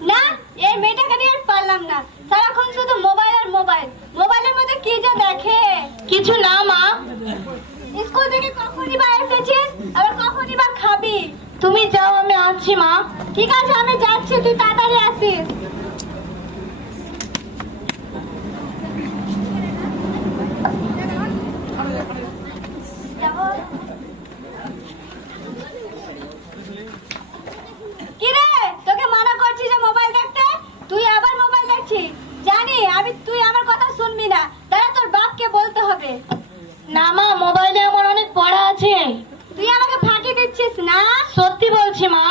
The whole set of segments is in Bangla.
এই মেয়েটাকে নিয়ে আর পারলাম না। সারাক্ষণ শুধু মোবাইল আর মোবাইল। মোবাইলের মধ্যে কি যে দেখে? কিছু না মা। স্কুল থেকে কখনই বা এসেছিস? আবার কখনই বা খাবি? তুমি যাও আমি আছি মা। ঠিক আছে আমি যাচ্ছি তুই তাড়াতাড়ি আসিস কি রে তোকে মানা করছি যে মোবাইল দেখতে তুই আবার মোবাইল দেখছিস জানি আমি তুই আমার কথা শুনবি না দাঁড়া তোর বাপকে বলতে হবে না মা মোবাইলে আমার অনেক পড়া আছে তুই আমাকে ফাঁকি দিচ্ছিস না সত্যি বলছি মা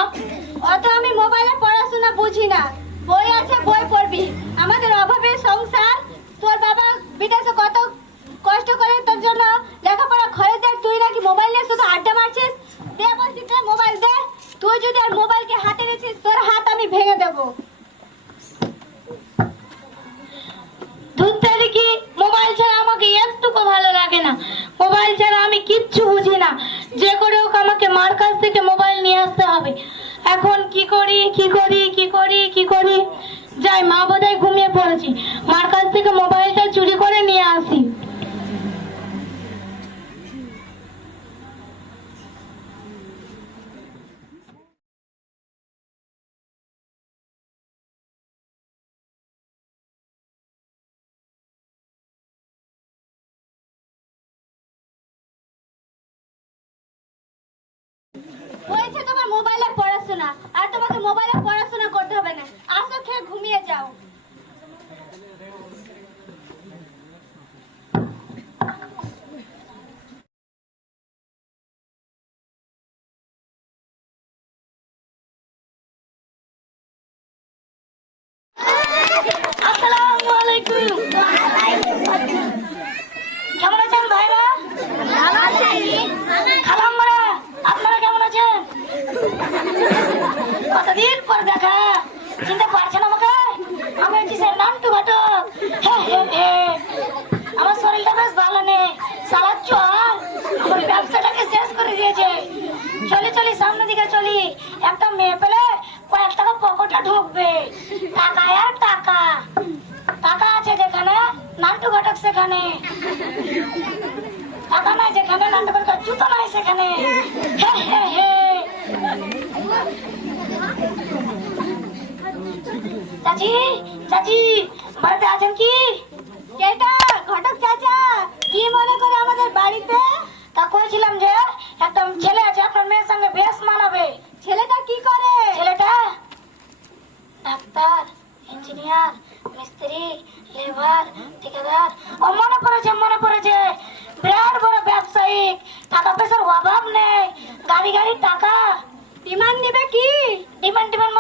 অত আমি মোবাইলে পড়াশোনা বুঝি না বই আছে বই পড়বি আমাদের অভাবের সংসার তোর বাবা বিদেশে কত কষ্ট করে তোর জন্য লেখাপড়া খরচ দেয় তুই নাকি মোবাইল নিয়ে শুধু আড্ডা মারছিস দে বলছি দে মোবাইল দে তুই যদি আর মোবাইলকে হাতে নিয়েছিস, তোর হাত আমি ভেঙে দেবো। তাহলে কি মোবাইল ছাড়া আমাকে একটুকু ভালো লাগে না। মোবাইল ছাড়া আমি কিচ্ছু বুঝি না। যে করে হোক আমাকে মার কাছ থেকে মোবাইল নিয়ে আসতে হবে। এখন কি করি কি করি কি করি কি করি? যাই, মা বোধহয় ঘুমিয়ে পড়েছি। মার কাছ থেকে মোবাইলটা চুরি করে নিয়ে আসি। পড়াশোনা আর তোমাকে মোবাইলে পড়াশোনা করতে হবে না। আসো খেয়ে ঘুমিয়ে যাও আসসালামু আলাইকুম কেমন আছেন ভাইরা খালাম্মারা আপনারা কেমন আছেন কতদিন পর দেখা? চিনতে পারছেন আমাকে? আমি হচ্ছি সে নান্টু ঘটক। আমার শরীরটা বেশ ভালো নেই। সারা চল। আমার ব্যবসাটাকে শেষ করে দিয়েছে। চলি চলি, সামনের দিকে চলি। একটা মেয়ে পেলে কয়েক টাকা পকেটে ঢুকবে। টাকা আর টাকা। টাকা আছে যেখানে, নান্টু ঘটক সেখানে। টাকা নাই যেখানে, নান্টু ঘটক জুতো নাই সেখানে। হে হে হে। চাচি চাচি বাড়িতে আছেন কি? কেটা ঘটক চাচা কি মনে করে আমাদের বাড়িতে? তা কইছিলাম যে একটা ছেলে আছে আপনার মেয়ের সঙ্গে বেশ মানাবে। ছেলেটা কি করে? ছেলেটা ডাক্তার ইঞ্জিনিয়ার মিস্ত্রি লেবার ঠিকাদার। ও মনে পড়েছে মনে পড়েছে বিরাট বড় ব্যবসায়িক টাকা পয়সার অভাব নেই গাড়ি গাড়ি টাকা। ডিমান্ড নেবে কি? ডিমান্ড ডিমান্ড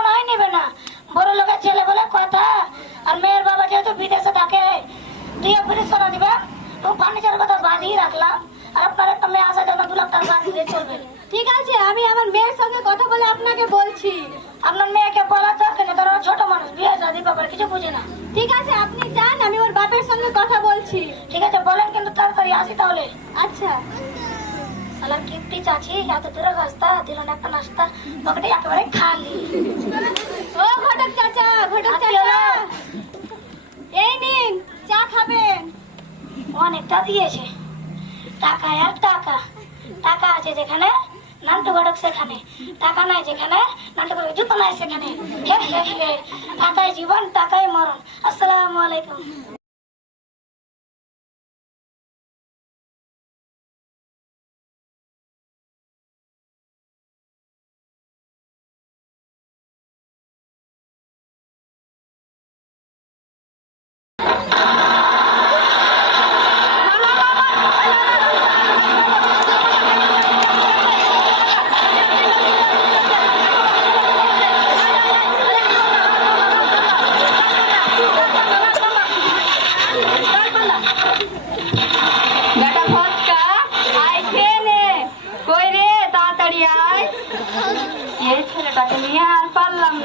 দুই অফিস সোনা দিবেন তো ফার্নিচার কথা বাঁধিয়ে রাখলাম। আর আপনার মেয়ে আসা জন্য দু লাখ টাকা বাঁধি দিয়ে চলবে। ঠিক আছে আমি আমার মেয়ের সঙ্গে কথা বলে আপনাকে বলছি। আপনার মেয়েকে বলার দরকার নেই তারা ছোট মানুষ বিয়ে শাদী ব্যাপার কিছু বুঝে না। ঠিক আছে আপনি যান আমি ওর বাপের সঙ্গে কথা বলছি। ঠিক আছে বলেন কিন্তু তাড়াতাড়ি আসি তাহলে। আচ্ছা। সালার কিপ্টি চাচি এত দূরের রাস্তা দিল না একটা নাস্তা পকেটে একেবারে খালি। ও ঘটক চাচা ঘটক। চাচা। এই নিন খাবেন অনেকটা দিয়েছে। টাকা আর টাকা। টাকা আছে যেখানে, নান্টু ঘটক সেখানে। টাকা নাই যেখানে, নান্টু ঘটক জুতো নাই সেখানে। টাকায় জীবন, টাকায় মরণ। আসসালামু আলাইকুম বেটা ফটকা আয় খেয়ে নে কই রে তাড়াতাড়ি আয় এই ছেলেটাকে নিয়ে আর পারলাম না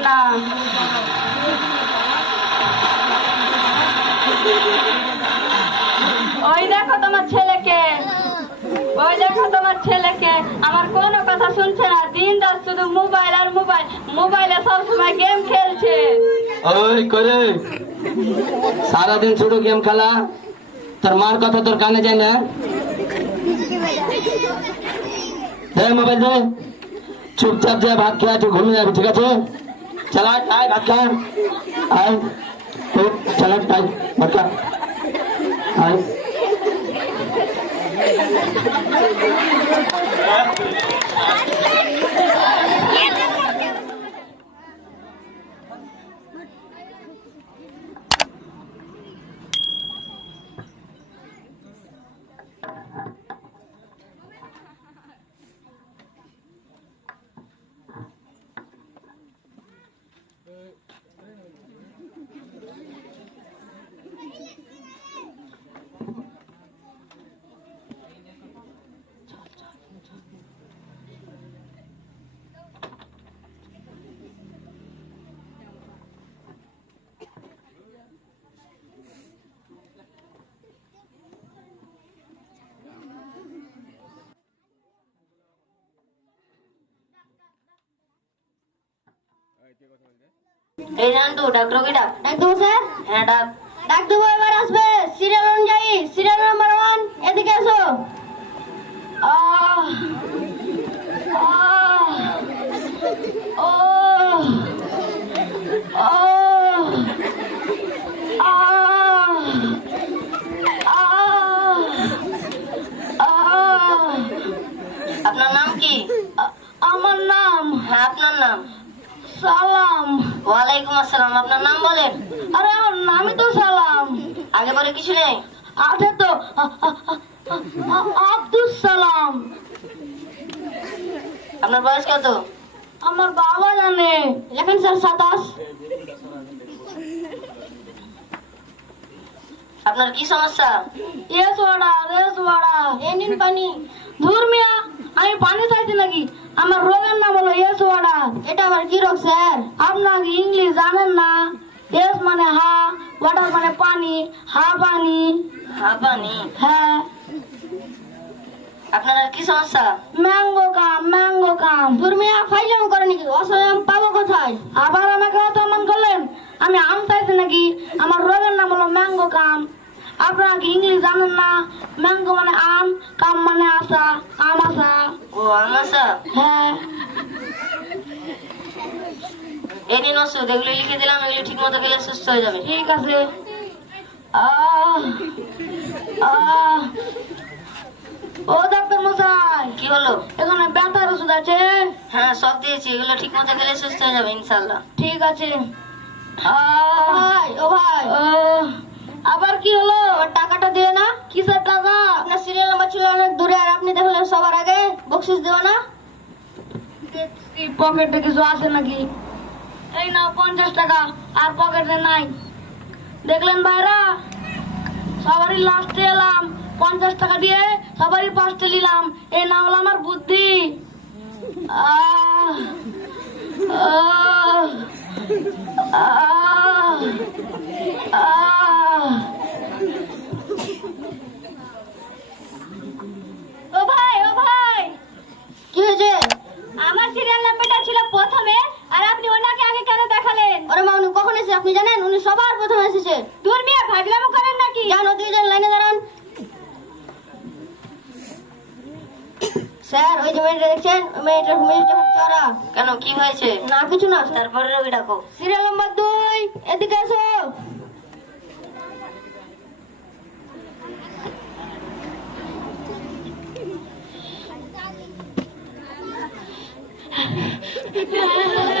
ওই দেখো তোমার ছেলেকে। ওই দেখো তোমার ছেলেকে। আমার কোনো কথা শুনছে না। দিন রাত শুধু মোবাইল আর মোবাইল। মোবাইলে সবসময় গেম খেলছে। ওই করে। সারাদিন শুধু গেম খেলা। তোর মার কথা তোর কানে যায় না? দে মোবাইল দে। চুপচাপ যা, ভাত খেয়ে তুই ঘুমিয়ে যাবি, ঠিক আছে? চালা আয় ভাত খা আয় তো চালা আয় ভাত খা আয় এই জানতু ডাক্তারকে ডাক ডাক দেবো স্যার? হ্যাঁ এবার আসবে। সিরিয়াল অনুযায়ী সিরিয়াল নাম্বার ওয়ান এদিকে এসো আহ আহ ও ও আহ আহ আহ আপনার নাম কি আ- আমার নাম হ্যাঁ আপনার নাম সালাম ওয়ালাইকুম আসসালাম আপনার নাম বলেন? আরে, আমার নামই তো সালাম। আগে পরে কিছু নেই। আছে তো, আ- আ- আ- আ- আব্দুল সালাম। আপনার বয়স কত? আমার বাবা জানে। লেখেন স্যার সাতাশ। আপনার কি সমস্যা? এস ওয়াড়া রেস ওয়াড়া এ নিন পানি। ধুর আমি পানি চাইছি নাকি। আমার রোগের নাম হলো এস ওয়াড়া এটা আমার কি রোগ স্যার আপনার ইংলিশ জানেন না। এস মানে হা ওয়াটার মানে পানি হা পানি। হাঁপানি হ্যাঁ। আপনার কি সমস্যা? ম্যাঙ্গো কাম ম্যাঙ্গো কাম। দুর্মিয়া ফাইলাম করে নাকি? অসহায় পাবো কোথায়? আবার আমাকে অত মান করলেন? আমি আম চাইছি নাকি? আমার রোগের নাম হলো ম্যাঙ্গো কাম। আপনারা কি ইংলিশ জানেন না ম্যাঙ্গো মানে আম কাম মানে আসা আম আসা ও আমাশা হ্যাঁ। এই নিন ওষুধ এগুলো লিখে দিলাম এগুলো ঠিক মতো খেলে সুস্থ হয়ে যাবে। ঠিক আছে। ও ডাক্তার মশাই। কি হলো? এখানে ব্যথার ওষুধ আছে। হ্যাঁ সব দিয়েছি এগুলো ঠিক মতো খেলে সুস্থ হয়ে যাবে ইনশাল্লাহ ঠিক আছে। ও ভাই ও ভাই। আবার কি হলো? টাকাটা দিয়ে না? কিসের টাকা আপনার সিরিয়াল নাম্বার ছিল অনেক দূরে, আর আপনি দেখলেন সবার আগে বকশিস দেওয়া না? পকেটে কিছু আছে নাকি? এই নাও, পঞ্চাশ টাকা, আর পকেটে নাই। দেখলেন ভাইরা? সবারই লাস্টে এলাম, পঞ্চাশ টাকা দিয়ে সবারই পাঁচটে নিলাম। এই না হলো আমার বুদ্ধি। আহ আহ আহ ও ভাই ও ভাই কি হয়েছে? আমার সিরিয়াল নাম্বারটা ছিল প্রথমে আর আপনি ওনাকে আগে কেন দেখালেন? আরে মা উনি কখন এসেছে আপনি জানেন? উনি সবার প্রথমে এসেছে। দূর মিয়া ভাগলামো করেন নাকি? জানো দুইজন লাইনে দাঁড়ান। স্যার ওই যে মেয়েটা দেখছেন? ওই মেয়েটার মেয়েটা খুব চড়া কেন কি হয়েছে? না কিছু না তারপরে রোগী ডাকো। সিরিয়াল নাম্বার দুই এদিকে এসো Yeah.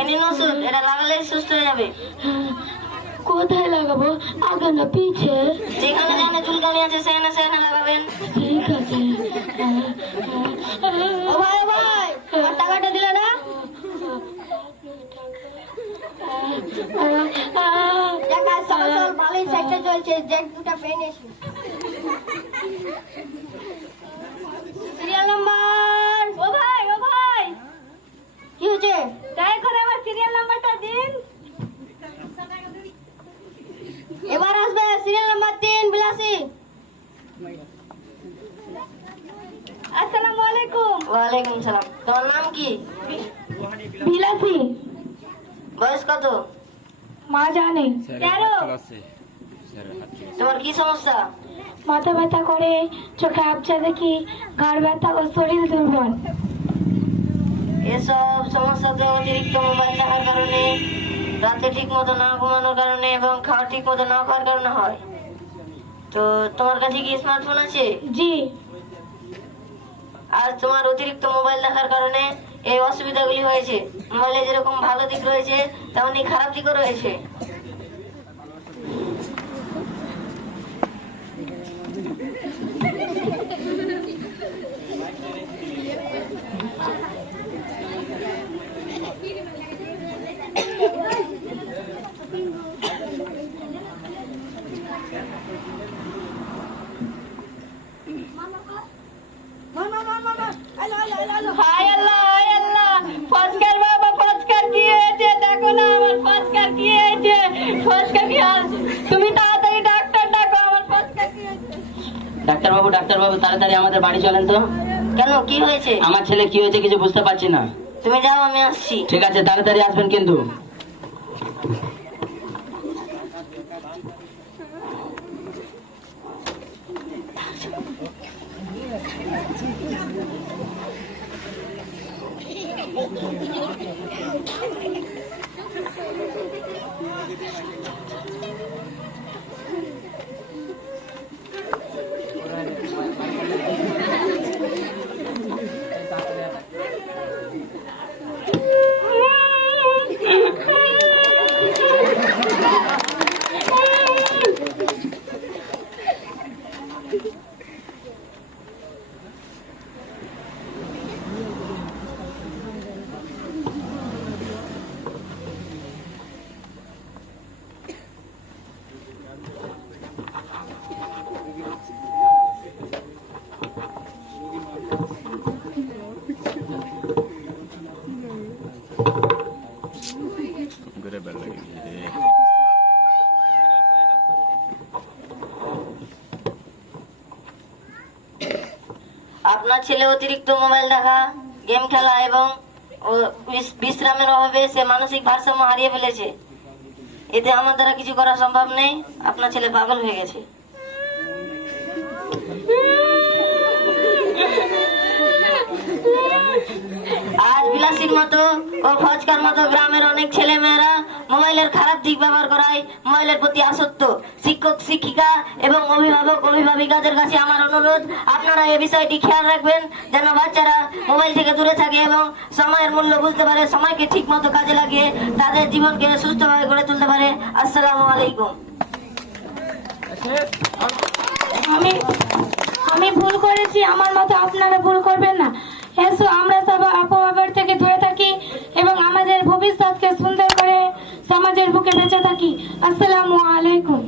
এনে নসুন এটা লাগালেই সুস্থ হয়ে যাবে। কোথায় লাগাবো? আগে না পিছে। যেখানে যেখানে চুলকানি আছে সেখানে সেখানে লাগাবেন। ঠিক আছে। ও ভাই ও ভাই টাকাটা দিলে না? দেখা চলছে যে দুটা পেন এসে সিরিয়াল নাম্বার ও ভাই ও ভাই কি হয়েছে দয়া করে আমার সিরিয়াল নাম্বারটা দিন এবার আসবে সিরিয়াল নাম্বার তিন বিলাসী আসসালামু আলাইকুম ওয়ালাইকুম সালাম তোমার নাম কি বিলাসী বয়স কত মা জানে তেরো তোমার কি সমস্যা? মাথা ব্যথা করে চোখে আবজা দেখি ঘাড় ব্যথা ও শরীর দুর্বল। এসব সমস্যাতে অতিরিক্ত মোবাইল দেখার কারণে রাতে ঠিক মতো না ঘুমানোর কারণে এবং খাওয়া ঠিক মতো না খাওয়ার কারণে হয়। তো তোমার কাছে কি স্মার্টফোন আছে? জি। আর তোমার অতিরিক্ত মোবাইল দেখার কারণে এই অসুবিধাগুলি হয়েছে। মোবাইলে যেরকম ভালো দিক রয়েছে তেমনি খারাপ দিকও রয়েছে হায় আল্লাহ হায় আল্লাহ ফজকার বাবা ফজকার কি হয়েছে দেখো না আমার ফজকার কি হয়েছে ফজকার কি তুমি তাড়াতাড়ি ডাক্তার ডাকো আমার কি হয়েছে? ডাক্তারবাবু ডাক্তারবাবু তাড়াতাড়ি আমাদের বাড়ি চলেন তো। কেন কি হয়েছে? আমার ছেলে কি হয়েছে কিছু বুঝতে পারছি না। তুমি যাও আমি আসছি। ঠিক আছে তাড়াতাড়ি আসবেন কিন্তু। ছেলে অতিরিক্ত মোবাইল দেখা, গেম খেলা এবং বিশ্রামের অভাবে সে মানসিক ভারসাম্য হারিয়ে ফেলেছে। এতে আমার দ্বারা কিছু করা সম্ভব নেই। আপনার ছেলে পাগল হয়ে গেছে। আজ বিলাসীর মতো ও ফজকার মতো গ্রামের অনেক ছেলে মেয়েরা মোবাইলের খারাপ দিক ব্যবহার করায় মোবাইলের প্রতি আসক্ত। শিক্ষক, শিক্ষিকা এবং অভিভাবক, অভিভাবিকাদের কাছে আমার অনুরোধ, আপনারা এই বিষয়টি খেয়াল রাখবেন যেন বাচ্চারা মোবাইল থেকে দূরে থাকে এবং সময়ের মূল্য বুঝতে পারে, সময়কে ঠিক মতো কাজে লাগিয়ে তাদের জীবনকে সুস্থভাবে গড়ে তুলতে পারে। আসসালামু আলাইকুম। আমি আমি ভুল করেছি, আমার মতো আপনারা ভুল করবেন না। এসো, আমরা সব অপব্যবহার থেকে দূরে থাকি এবং আমাদের ভবিষ্যৎকে সুন্দর সমাজের বুকে বেঁচে থাকি। আসসালামু আলাইকুম।